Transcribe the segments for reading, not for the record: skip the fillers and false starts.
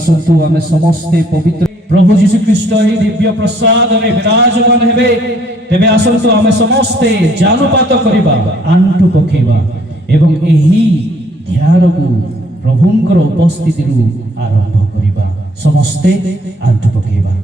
आसतु आम समस्ते पवित्र प्रभु जीशु ख्रीष्ट ही दिव्य प्रसाद रे विराजमान हेबे तेबे आसतु आम समस्ते जानुपात करिबा आंटु पकेबा एवं एही ध्यान को प्रभुंकर उपस्थिति आरंभ करिबा समस्ते आंटु पकेबा।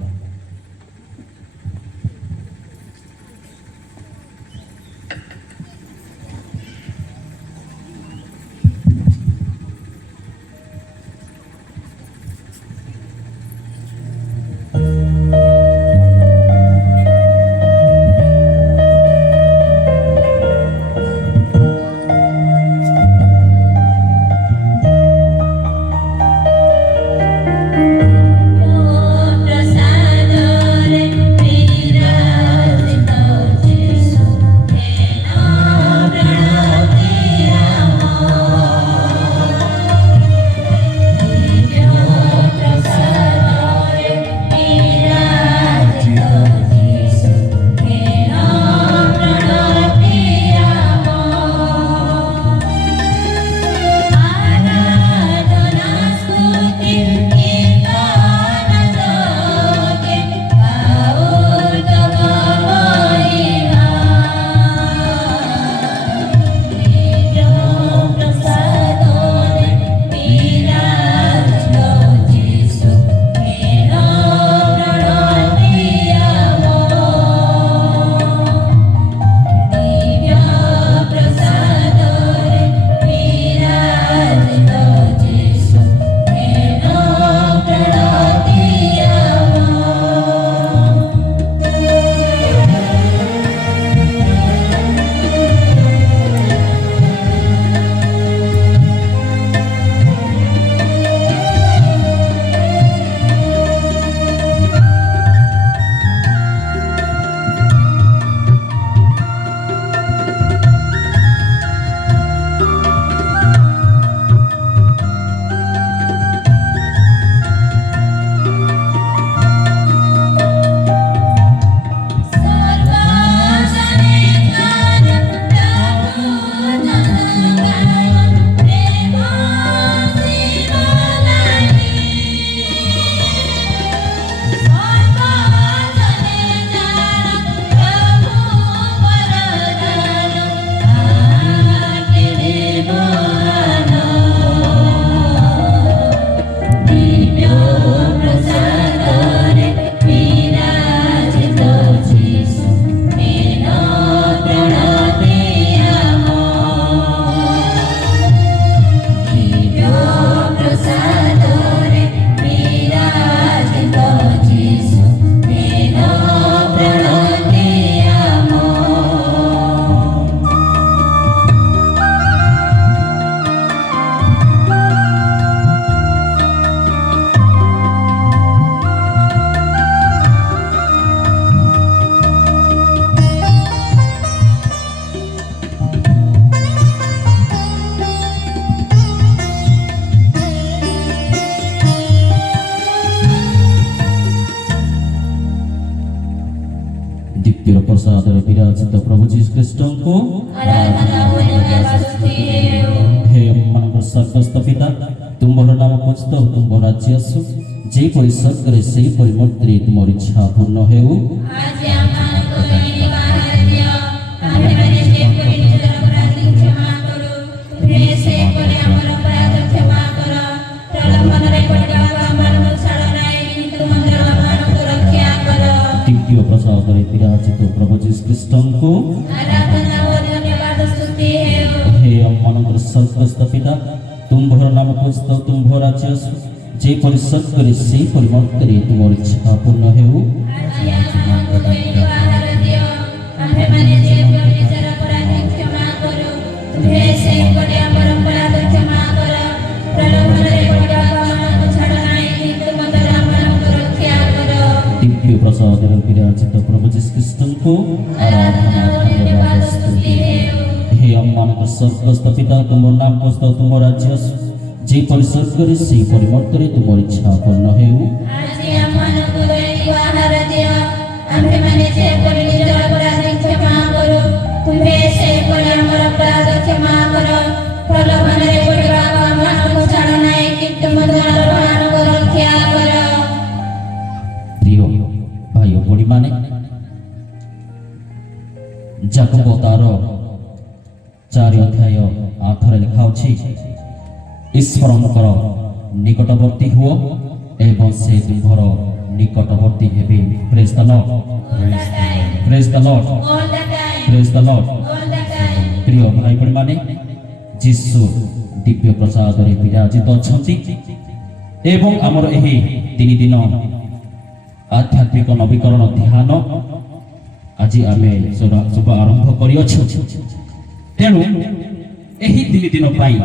दिव्य प्रसाद विराजित प्रभु जीशु ख्रीष्ट को हे मन स्वर्गस्थ पिता तुम्हार नाम पूजित हो तुम राज्य आसु जेपरी स्वर्ग से मूर्ति तुम इच्छा पूर्ण हो दिव्य प्रसाद विराजित प्रभु जीशु ख्रीष्ट को हे मन स्वर्गस्थ पिता तुम्हार नाम पूजित हो तुम राज्य आसु जेपरी स्वर्ग से मूर्ति तुम इच्छा पूर्ण हो दिव्य प्रसाद विराजित प्रभु जीशु ख्रीष्ट को हे अम्मान स्वर्गस्थ पिता तुम नाम पूजित हो तुम राज्य आसु जेपरी स्वर्ग से मूर्ति तुम इच्छा पूर्ण हो प्रलोभन रे पड़वा हमको छाड़ नहीं कि तुम द्वारा भगवान को रक्षा ଯାକୋବ ତାର 4 ଅଧ୍ୟାୟ 8ରେ ଲେଖା ଅଛି, ଈଶ୍ୱରଙ୍କର ନିକଟବର୍ତ୍ତୀ ହୁଅ ଏବଂ ସେ ତୁମ୍ଭର ନିକଟବର୍ତ୍ତୀ ହେବେ। ପ୍ରେଜ୍ ଦ ଲର୍ଡ, ପ୍ରେଜ୍ ଦ ଲର୍ଡ, ପ୍ରେଜ୍ ଦ ଲର୍ଡ। ପ୍ରିୟ ଭାଇ ଭଉଣୀମାନେ, ଯୀଶୁ ଦିବ୍ୟ ପ୍ରସାଦରେ ବିରାଜିତ ଅଛନ୍ତି ଏବଂ ଆମର ଏହି 3 ଦିନ ଆଧ୍ୟାତ୍ମିକ ନବୀକରଣ ଧ୍ୟାନ ଆଜି ଆମେ ଶୁଭ ଆରମ୍ଭ କରିଅଛୁ। ତେଣୁ ଏହି 3 ଦିନ ପାଇଁ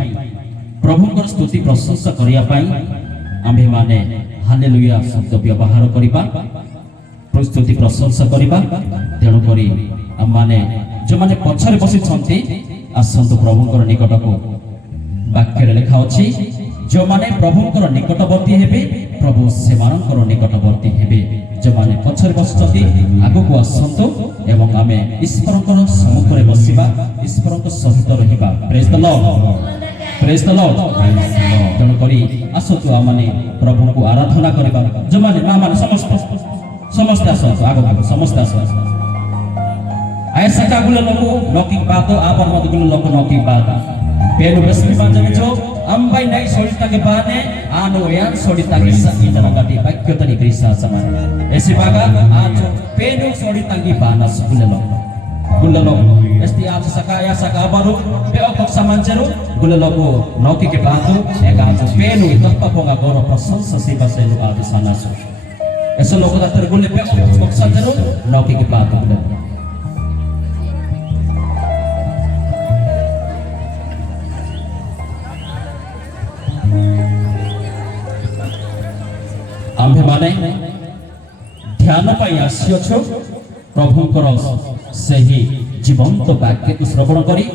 ପ୍ରଭୁଙ୍କର ସ୍ତୁତି ପ୍ରଶଂସା କରିବା ପାଇଁ ଆମ୍ଭେମାନେ ହାଲେଲୁୟା ଶବ୍ଦ ବ୍ୟବହାର କରିବା, ସ୍ତୁତି ପ୍ରଶଂସା କରିବା। ତେଣୁକରି ଆମମାନେ ଯେଉଁମାନେ ପଛରେ ବସିଛନ୍ତି ଆସନ୍ତୁ ପ୍ରଭୁଙ୍କର ନିକଟକୁ। ବାକ୍ୟରେ ଲେଖା ଅଛି, ଯେଉଁମାନେ ପ୍ରଭୁଙ୍କର ନିକଟବର୍ତ୍ତୀ ହେବେ ପ୍ରଭୁ ସେମାନଙ୍କର ନିକଟବର୍ତ୍ତୀ ହେବେ। ଯେଉଁମାନେ ପଛରେ ବସିଛନ୍ତି ଆଗକୁ ଆସନ୍ତୁ ଏବଂ ଆମେ ଈଶ୍ୱରଙ୍କର ସମ୍ମୁଖରେ ବସିବା, ଈଶ୍ୱରଙ୍କ ସହିତ ରହିବା। ପ୍ରେଜ୍ ଦ ଲର୍ଡ, ପ୍ରେଜ୍ ଦ ଲର୍ଡ। ତେଣୁକରି ଆସନ୍ତୁ ଆମମାନେ ପ୍ରଭୁଙ୍କୁ ଆରାଧନା କରିବା। ଯେଉଁମାନେ ମା ମାନେ ସମସ୍ତେ ଆସନ୍ତୁ ଆଗକୁ, ସମସ୍ତେ ଆସନ୍ତୁ। ऐसा का गुले लोगो नौकी बातो आपर मत गुले लोगो नौकी बाता पेनु बसमी बांजने जो अम्बाई नहीं सोडिता के बाने आनो यान सोडिता के साथ नगाटी बाक्यो तनी ग्रीसा समान ऐसे बागा आज पेनु सोडिता की बाना गुले लोगो ऐसी आज सकाया सका बारू पे ओपक समांजरो गुले लोगो नौकी के बातो एक आज पेनु इतना पोंगा गोरो प्रशंसा से बसे लोग आज साना सो ऐसे लोगों का तरगुले पे ओपक समांजरो नौकी के बातो गुले आम्भेमाने ध्यान पाई आसिअछु प्रभुंकर सही जीवंत वाक्य को श्रवण करी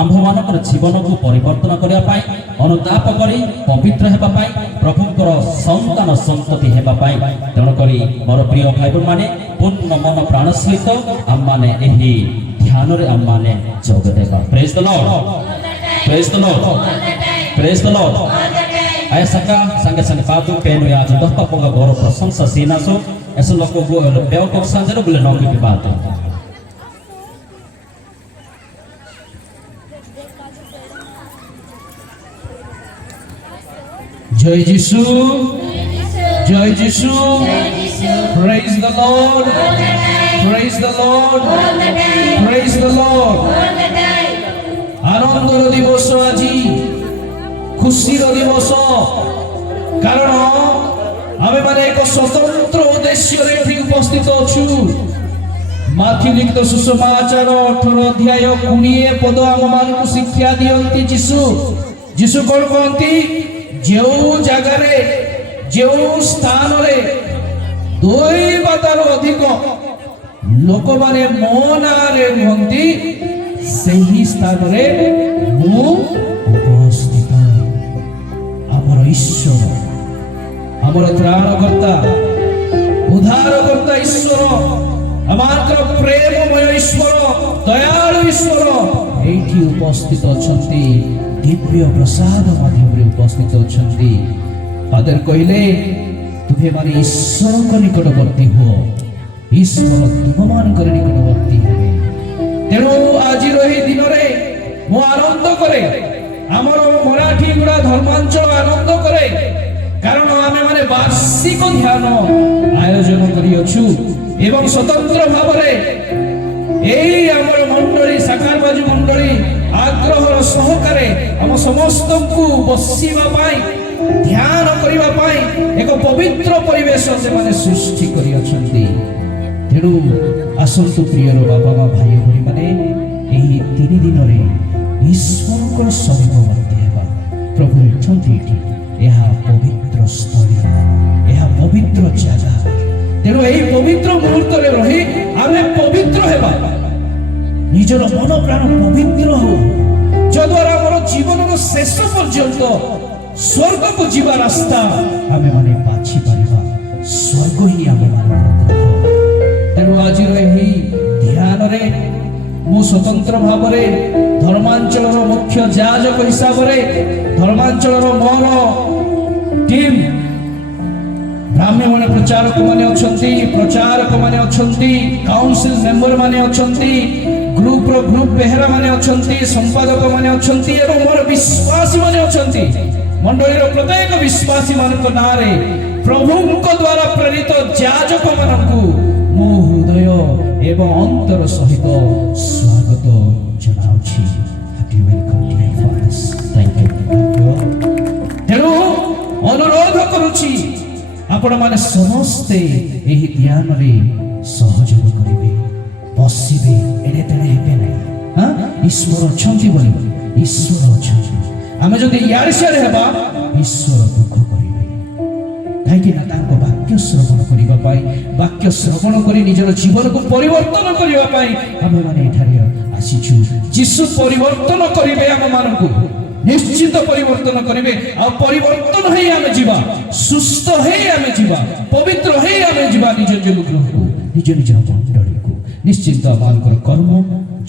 आम्भमानकर जीवन को परिवर्तन करने पाई अनुताप करी पवित्र हेबा पाई प्रभुंकर संतान संतति हेबा पाई। तेणुकरी मोर प्रिय भाई बहन माने पूर्ण मन प्राण सहित आम माने एही ध्यान रे आम माने जोग देबा। Praise the Lord, praise the Lord, praise the Lord. आया सका संगे संगे पातु पेनु या जो तप्पा पोगा गौरव प्रशंसा सीना सो ऐसे लोगों को बेव को संजरो गुले नौकी की बात है। जय यीशु, जय Yeshu, praise the Lord, praise the Lord, praise the Lord. आनंदर दिवस আজি खुशीर दिवस, कारण आमे माने एक स्वतंत्र उद्देश्य रे उपस्थित अछु। माथि लिखित सुसमाचार 18 अध्याय 20 पद आम मानकु शिक्षा दियंती यीशु। यीशु कोन कहंती, जो जगह रे जो स्थान रे 2 वा तार अधिक लोक माने मो नारे रहंती सही स्थान रे मु उपस्थित। ईश्वर आमर त्राणकर्ता उद्धारकर्ता ईश्वर आमार प्रेममय ईश्वर दयालु ईश्वर एठी उपस्थित अछंती, दिव्य प्रसाद माध्यम रे उपस्थित अछंती। फादर कहले तुमे माने ईश्वर को निकटवर्ती हो, ईश्वर तुम मान कर निकटवर्ती हेबे। तेणु आज रही दिन रे मो आनंद करे, आमर मराठी गुड़ा धर्मांचल आनंद करे, कारण आमे माने वार्षिक ध्यान आयोजन करियछु एवं स्वतंत्र भाव रे एई आमर मंडली साकारबाजू मंडली आग्रहर सहकारे हम समस्त को बसिबा पाई ध्यान करिबा पाई एक पवित्र परिवेश से माने सृष्टि करियछंती। तेणु आसंतु प्रियर बाबा मा भाई भणी माने एही 3 दिन रे ईश्वर समीपवर्ती हेबा। प्रभु एठंती यह पवित्र स्थली, यह पवित्र जगह। तेणु यही पवित्र मुहूर्त रे रही आमे पवित्र हेबा, निजर मन प्राण पवित्र हो, जद्वारा मोर जीवन शेष पर्यंत स्वर्ग को जीवा रास्ता आमे माने बाछि परिबा। स्वर्ग ही आमे माने तेणु आज रही ध्यान रे मु स्वतंत्र भाव रे धर्मांचल मुख्य जाजक हिसाब रे धर्मांचल मोर टीम ब्राह्मण माने प्रचारक माने अछंती, प्रचारक माने अछंती, काउंसिल मेंबर माने अछंती, ଗ୍ରୁପ ବେହେରା ମାନେ ଅଛନ୍ତି, ସମ୍ପାଦକ ମାନେ ଅଛନ୍ତି ଏବଂ ମୋର ବିଶ୍ୱାସୀ ମାନେ ଅଛନ୍ତି। ମଣ୍ଡଳୀର ପ୍ରତ୍ୟେକ ବିଶ୍ୱାସୀ ମାନଙ୍କ ନାଁରେ ପ୍ରଭୁଙ୍କ ଦ୍ୱାରା ପ୍ରେରିତ ଯାଜକ ମାନଙ୍କୁ ମୋ ହୃଦୟ ଏବଂ ଅନ୍ତର ସହିତ ସ୍ୱାଗତ ଜଣାଉଛି। ତେଣୁ ଅନୁରୋଧ କରୁଛି ଆପଣମାନେ ସମସ୍ତେ ଏହି ଧ୍ୟାନରେ ସହଯୋଗ କରିବେ, ବସିବେ, ଏଣେ ତେଣେ ହେବେ ନାହିଁ। ଈଶ୍ୱର ଅଛନ୍ତି ବୋଲି, ଈଶ୍ୱର ଅଛନ୍ତି। ଆମେ ଯଦି ଇଆଡ଼େ ସିଆଡ଼େ ହେବା ଈଶ୍ୱର ଦୁଃଖ କରିବେ। କାହିଁକି ନା ତାଙ୍କ ବାକ୍ୟ ଶ୍ରବଣ କରିବା ପାଇଁ, ବାକ୍ୟ ଶ୍ରବଣ କରି ନିଜର ଜୀବନକୁ ପରିବର୍ତ୍ତନ କରିବା ପାଇଁ ଆମେମାନେ ଏଠାରେ ଆସିଛୁ। ଯୀଶୁ ପରିବର୍ତ୍ତନ କରିବେ ଆମମାନଙ୍କୁ, ନିଶ୍ଚିତ ପରିବର୍ତ୍ତନ କରିବେ। ଆଉ ପରିବର୍ତ୍ତନ ହେଇ ଆମେ ଯିବା, ସୁସ୍ଥ ହେଇ ଆମେ ଯିବା, ପବିତ୍ର ହେଇ ଆମେ ଯିବା ନିଜ ନିଜ ଗୃହକୁ, ନିଜ ନିଜର ମଣ୍ଡଳୀକୁ। ନିଶ୍ଚିନ୍ତ ଆମମାନଙ୍କର କର୍ମ,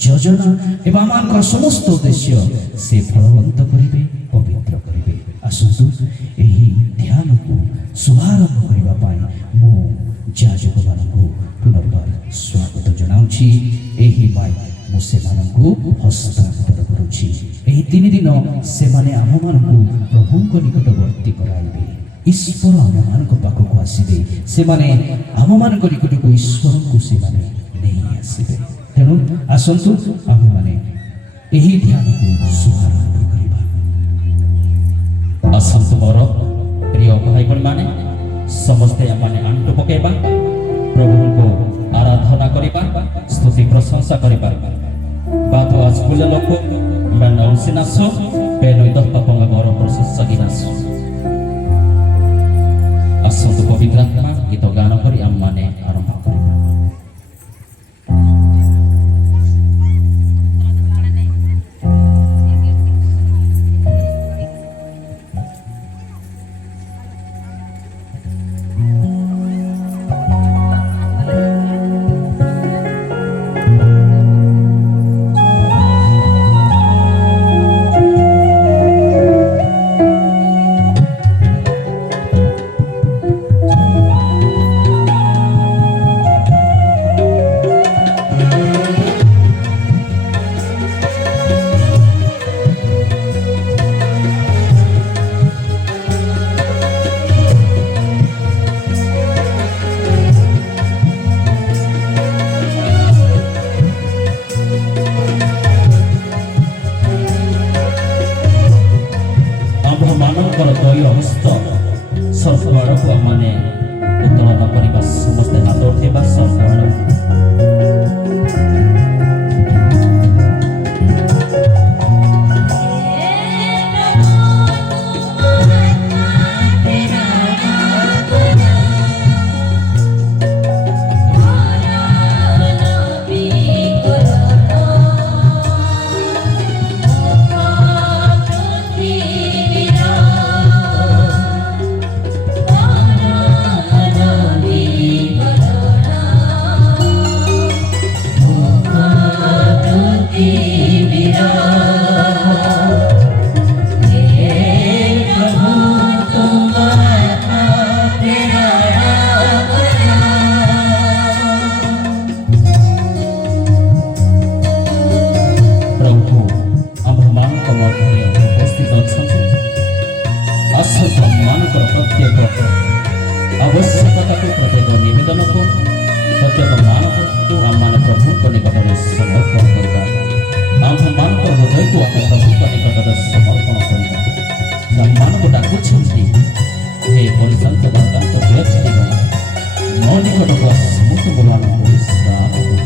ଯୋଜନା ଏବଂ ଆମମାନଙ୍କର ସମସ୍ତ ଉଦ୍ଦେଶ୍ୟ ସେ ଫଳବନ୍ତ କରିବେ, ପବିତ୍ର କରିବେ। ଆସନ୍ତୁ ଏହି ଧ୍ୟାନକୁ ଶୁଭାରମ୍ଭ କରିବା ପାଇଁ ମୁଁ ଯାଜକମାନଙ୍କୁ ପୁନର୍ବାର ସ୍ୱାଗତ ଜଣାଉଛି। ଏହି ମାଇକ୍ ମୁଁ ସେମାନଙ୍କୁ ହସ୍ତାନ୍ତର କରୁଛି। ଏହି 3 ଦିନ ସେମାନେ ଆମମାନଙ୍କୁ ପ୍ରଭୁଙ୍କ ନିକଟବର୍ତ୍ତୀ କରାଇବେ। ଈଶ୍ୱର ଆମମାନଙ୍କ ପାଖକୁ ଆସିବେ, ସେମାନେ ଆମମାନଙ୍କ ନିକଟକୁ ଈଶ୍ୱରଙ୍କୁ ସେମାନେ ନେଇ ଆସିବେ। ତେଣୁ ଆସନ୍ତୁ ଆମେମାନେ ଏହି ଧ୍ୟାନକୁ ଶୁଭାରମ୍ଭ କରିବା। ଆସନ୍ତୁ ମୋର ପ୍ରିୟ ଭାଇ ଭଉଣୀମାନେ, ସମସ୍ତେ ଆମମାନେ ଆଣ୍ଠୁ ପକାଇବା, ପ୍ରଭୁଙ୍କୁ ଆରାଧନା କରିବା, ସ୍ତୁତି ପ୍ରଶଂସା କରିବା। ବାଦ ଆଜକୁଲ ଲୋକ men aunsinasso pelo idopapanga boro prosessa ginasso. Asunto pavitra atma ito gano kori ammane arambha koriba. ମାନଙ୍କର ଦୟ ହସ୍ତ ସର୍ବାଡ଼କୁ ଆମମାନେ ଉତ୍ତୋଳନ କରିବା। ସମସ୍ତେ ହାତ ଉଠେଇବା ସର୍ବାଡ଼କୁ। आवश्यकताको प्रत्येक निवेदनको प्रत्येक मानवको आम्माने प्रभुको निकटରେ समर्पण କରିବା। आम्भମାନଙ୍କୁ ହୃଦୟକୁ ଆମେ ପ୍ରଭୁଙ୍କ ନିକଟରେ ସମର୍ପଣ କରିବା। ଆମମାନଙ୍କୁ ଡାକୁଛନ୍ତି, ହେ ପରିଶାନ୍ତ ବାଦାନ୍ତ ବ୍ୟକ୍ତିଗଣ ମୋ ନିକଟକୁ ଆସ, ମୁଁ ତୁମମାନଙ୍କୁ ବିଶ୍ରାମ ଦେବି।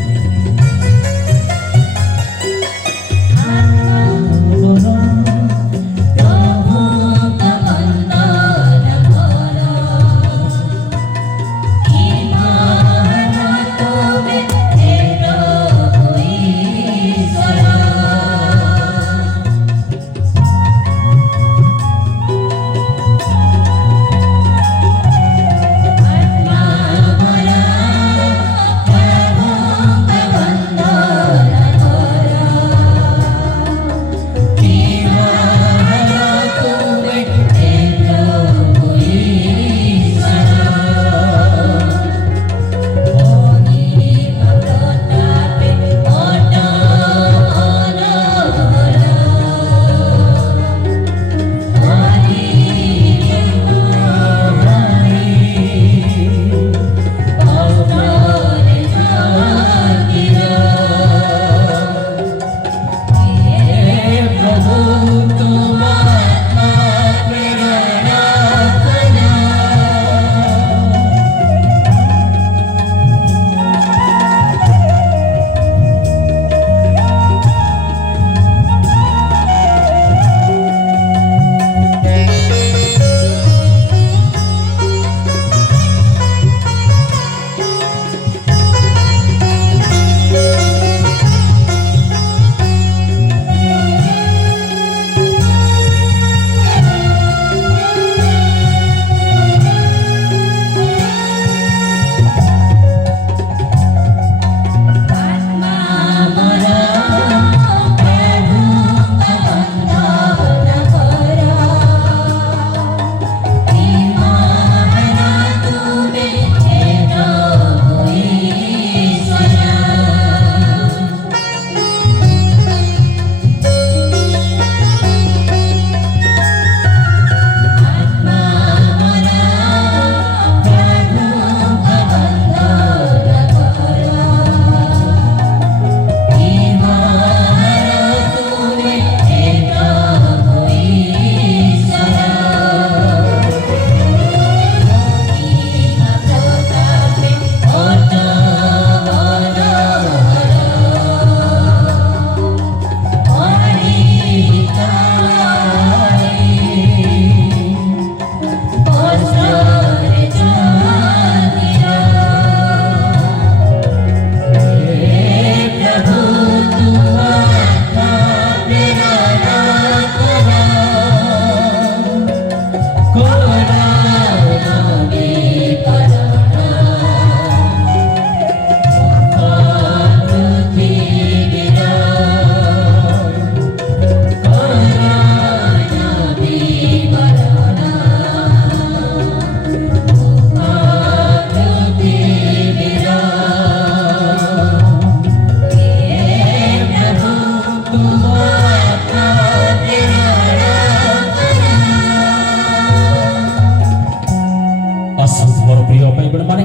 ଆସନ୍ତୁ ମୋର ପ୍ରିୟ ଭାଇ ମାନେ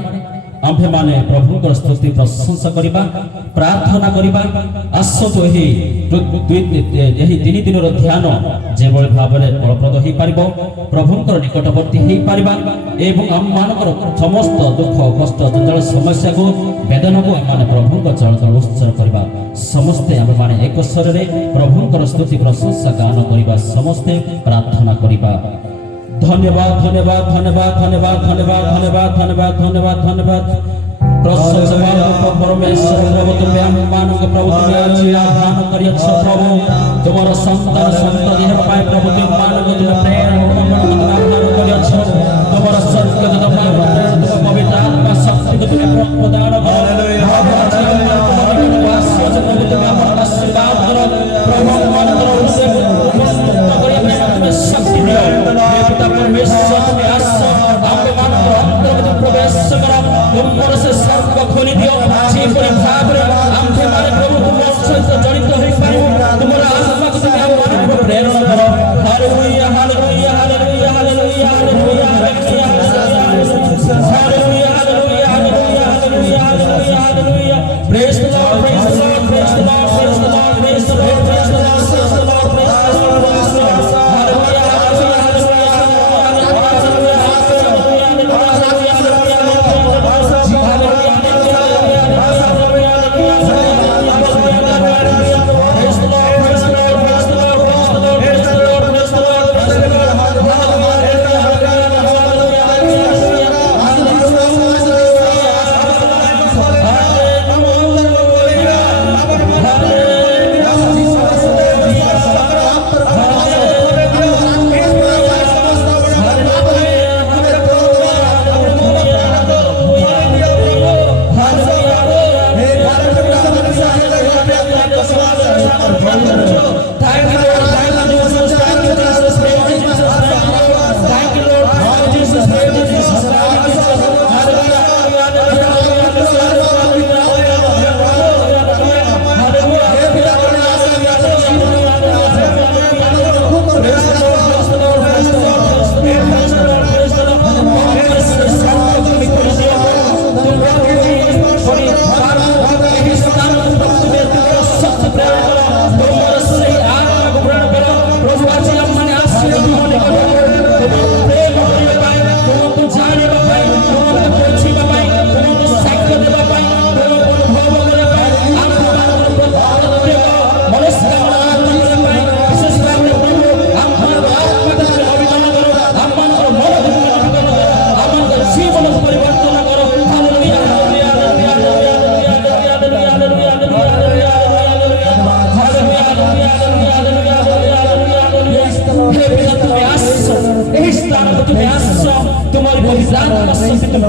ଆମ୍ଭେମାନେ ପ୍ରଭୁଙ୍କର ସ୍ତୁତି ପ୍ରଶଂସା କରିବା ପ୍ରାର୍ଥନା କରିବା। ଆସନ୍ତୁ ଏହି 3 ଦିନର ଧ୍ୟାନ ଯେଭଳି ଭାବରେ ଫଳପ୍ରଦ ହେଇପାରିବ, ପ୍ରଭୁଙ୍କର ନିକଟବର୍ତ୍ତୀ ହେଇପାରିବା ଏବଂ ଆମମାନଙ୍କର ସମସ୍ତ ଦୁଃଖ କଷ୍ଟ ଜଞ୍ଜାଳ ସମସ୍ୟାକୁ ବେଦନାକୁ ଆମମାନେ ପ୍ରଭୁଙ୍କ ଚରଣରେ ଉତ୍ସର୍ଗ କରିବା। ସମସ୍ତେ ଆମେମାନେ ଏକ ସ୍ୱରରେ ପ୍ରଭୁଙ୍କର ସ୍ତୁତି ପ୍ରଶଂସା ଗାନ କରିବା, ସମସ୍ତେ ପ୍ରାର୍ଥନା କରିବା। धन्यवाद धन्यवाद धन्यवाद धन्यवाद धन्यवाद धन्यवाद धन्यवाद धन्यवाद धन्यवाद प्रशंसा परमेश्वर प्रभु तुम्हें आम्मानक प्रभु तुम्हें आज आह्वान करियछ प्रभु तुम्हारा संतान संतति हेबा पाए प्रभु तुम्हानक तुम्हें प्रेरणा तुम्हें आह्वान करियछ तुम्हारा स्वर्गदूत तुम्हारा तुम्हें पवित्र आत्मा शक्ति को तुम्हें प्रदान करो। तुम्हें आशीर्वाद करो प्रभु आम्मानकर हृदय मुक्त करिया तुम्हें शक्ति दियो। पिता परमेश्वर तुम्हें आस आम्मानकर अंतर में प्रवेश करो, तुमर से सर्ग खोली दियो जेपरि भाबरे आम्भेमाने प्रभु तुमर सहित जड़ित होई पारू तुमर आत्मा को तुम्हें आम्मानकर प्रेरणा करो। Hallelujah hallelujah hallelujah hallelujah hallelujah hallelujah hallelujah hallelujah hallelujah hallelujah hallelujah praise the Lord praise the Lord praise the Lord praise the Lord praise the Lord praise the Lord praise the Lord praise the Lord hallelujah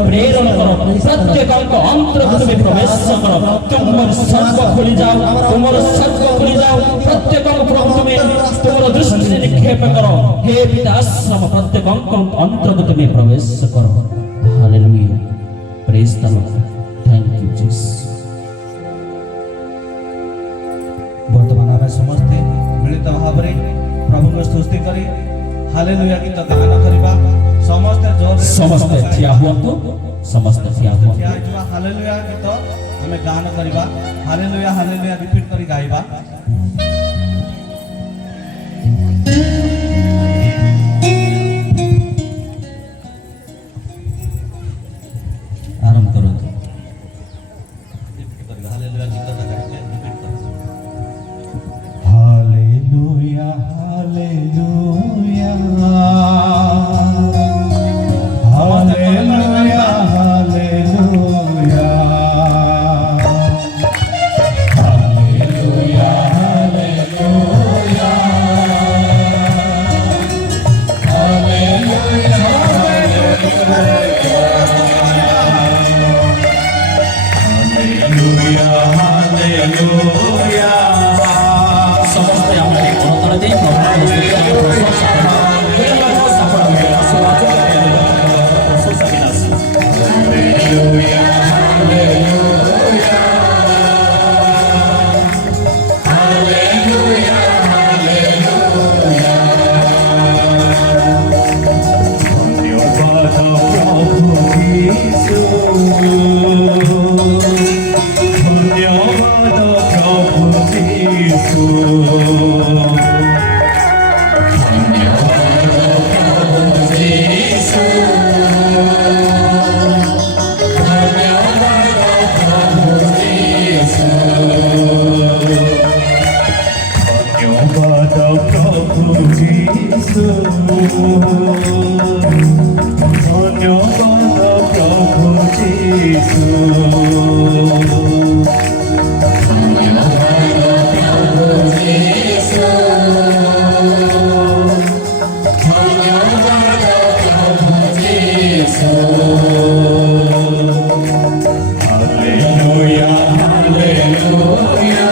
प्रेरणा करो प्रत्येक अंतर को तुम्हें प्रवेश करो तुम सर्ग खुली जाओ तुम सर्ग खुली जाओ प्रत्येक प्रभु तुम्हें तुम दृष्टि निक्षेप करो हे पिता आश्रम प्रत्येक अंतर को तुम्हें प्रवेश करो। Hallelujah praise the Lord thank you Jesus. वर्तमान आम समस्ते मिलित भाव प्रभु को स्तुति करी हालेलुया गीत गान करबा समस्ते जोर समस्ते ठिया हुअन्तु समस्ते ठिया हुआ हालेलुया गीत हमें गान करबा हालेलुया रिपीट करी गाइबा। आरंभ करो हालेलुया गीत गाइबा रिपीट करो hallelujah hallelujah hallelujah hallelujah hallelujah hallelujah hallelujah hallelujah समस्ते हमारे करतल दे हालेलुया हालेलुया हालेलुया धन्यवाद প্রভু যিশু ধন্যবাদ প্রভু যিশু ধন্যবাদ প্রভু যিশু ধন্যবাদ প্রভু যিশু Hallelujah, hallelujah.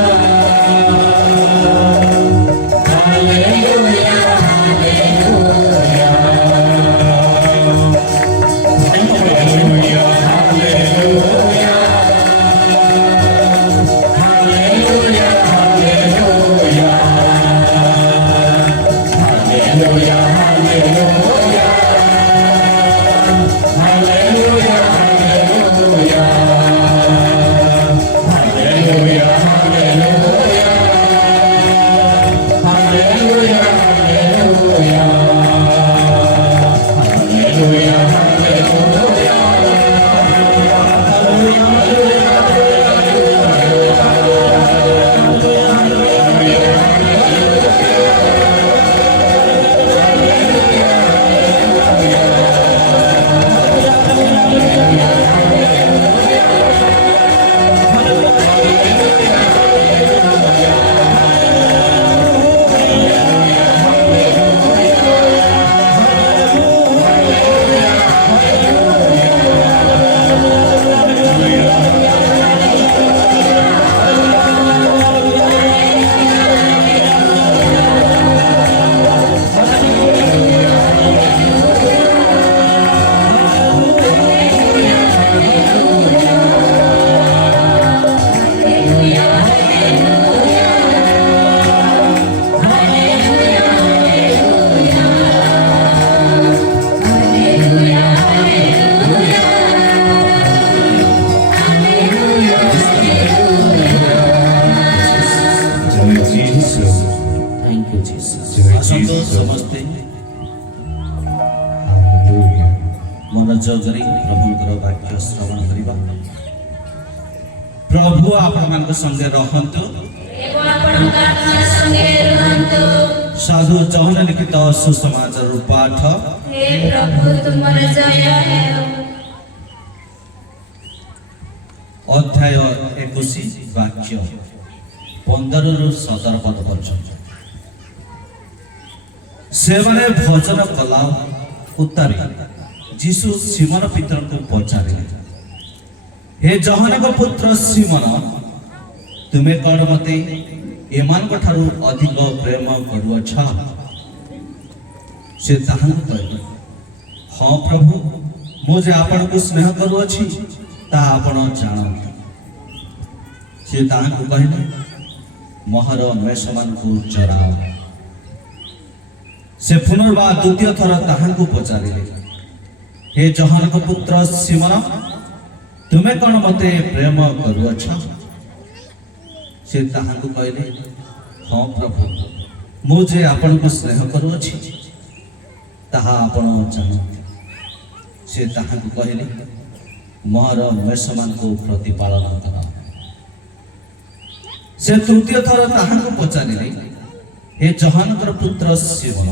Thank you, Jesus. ଆସନ୍ତୁ ସମସ୍ତେ ମନୋଯୋଗ କରି ପ୍ରଭୁଙ୍କର ବାକ୍ୟ ଶ୍ରବଣ କରିବା। ପ୍ରଭୁ ଆପଣମାନଙ୍କ ସଙ୍ଗେ ରହନ୍ତୁ। ଏବଂ ଆପଣଙ୍କ ଆତ୍ମା ସଙ୍ଗେ ରୁହନ୍ତୁ। ସାଧୁ ଯହନ ଲିଖିତ ସୁସମାଚାର ପାଠ। ହେ ପ୍ରଭୁ ତୁମର ଜୟ ହେଉ। ଅଧ୍ୟାୟ 21 ବାକ୍ୟ 15ରୁ 17 ପଦ ପର୍ଯ୍ୟନ୍ତ। ସେମାନେ ଭୋଜନ କଲା ଉତ୍ତାରେ ଯୀଶୁ ସିମନ ପିତରଙ୍କୁ ପଚାରିଲେ, ହେ ଜହନଙ୍କ ପୁତ୍ର ସିମନ, ତୁମେ କ'ଣ ମୋତେ ଏମାନଙ୍କ ଠାରୁ ଅଧିକ ପ୍ରେମ କରୁଅଛ? ସେ ତାହାଙ୍କୁ କହିଲେ, ହଁ ପ୍ରଭୁ, ମୁଁ ଯେ ଆପଣଙ୍କୁ ସ୍ନେହ କରୁଅଛି ତାହା ଆପଣ ଜାଣନ୍ତି। ସେ ତାହାଙ୍କୁ କହିଲେ, ମହର ମେଷମାନଙ୍କୁ ଚରାଅ। ସେ ପୁନର୍ବାର ଦ୍ୱିତୀୟ ଥର ତାହାଙ୍କୁ ପଚାରିଲେ, ହେ ଜହନଙ୍କ ପୁତ୍ର ସିମନ, ତୁମେ କ'ଣ ମୋତେ ପ୍ରେମ କରୁଅଛ? ସେ ତାହାଙ୍କୁ କହିଲେ, ହଁ ପ୍ରଭୁ, ମୁଁ ଯେ ଆପଣଙ୍କୁ ସ୍ନେହ କରୁଅଛି ତାହା ଆପଣ ଜାଣନ୍ତି। ସେ ତାହାଙ୍କୁ କହିଲେ, ମହର ମେଷମାନଙ୍କୁ ପ୍ରତିପାଳନ କର। ସେ ତୃତୀୟ ଥର ତାହାଙ୍କୁ ପଚାରିଲେ, ହେ ଜହନଙ୍କର ପୁତ୍ର ସିମନ,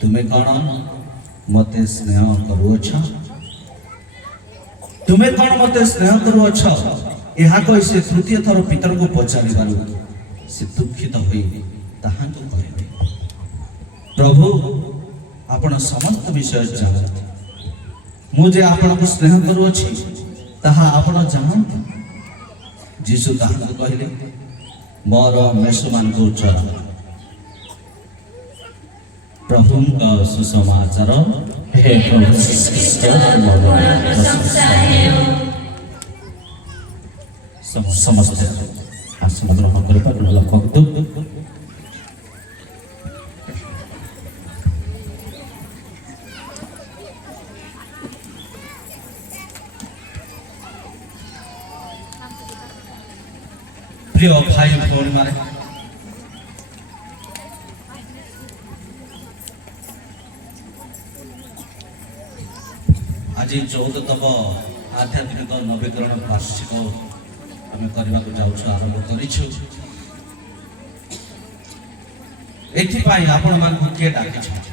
ତୁମେ କ'ଣ ମୋତେ ସ୍ନେହ କରୁଅଛ? ତୁମେ କ'ଣ ମୋତେ ସ୍ନେହ କରୁଅଛ? ଏହା କହି ସେ ତୃତୀୟ ଥର ପିତରଙ୍କୁ ପଚାରିବାରୁ ସେ ଦୁଃଖିତ ହୋଇ ତାହାଙ୍କୁ କହିଲେ, ପ୍ରଭୁ, ଆପଣ ସମସ୍ତ ବିଷୟ ଜାଣନ୍ତି। ମୁଁ ଯେ ଆପଣଙ୍କୁ ସ୍ନେହ କରୁଅଛି ତାହା ଆପଣ ଜାଣନ୍ତି। ଯୀଶୁ ତାହାଙ୍କୁ କହିଲେ, ମୋର ମେଷମାନଙ୍କୁ ଚରାଅ। ପ୍ରଭୁଙ୍କ ସୁସମାଚାର। ହେ ପ୍ରଭୁ ଯୀଶୁ ଖ୍ରୀଷ୍ଟ, ତୁମର ପ୍ରଶଂସା ହେଉ। ସମସ୍ତେ ଆସନ ଗ୍ରହଣ କରିବା ଲକ୍ଷ୍ୟ। প্রিয় ভাই ভଉଣୀ ମାନେ ଆଜି 14ତମ ଆଧ୍ୟାତ୍ମିକ ନବୀକରଣ ବାର୍ଷିକ ଆମେ କରିବାକୁ ଯାଉଛୁ ଆରମ୍ଭ କରିଛୁ ଏଥିପାଇଁ ଆପଣମାନଙ୍କୁ କିଏ ଡାକିଛନ୍ତି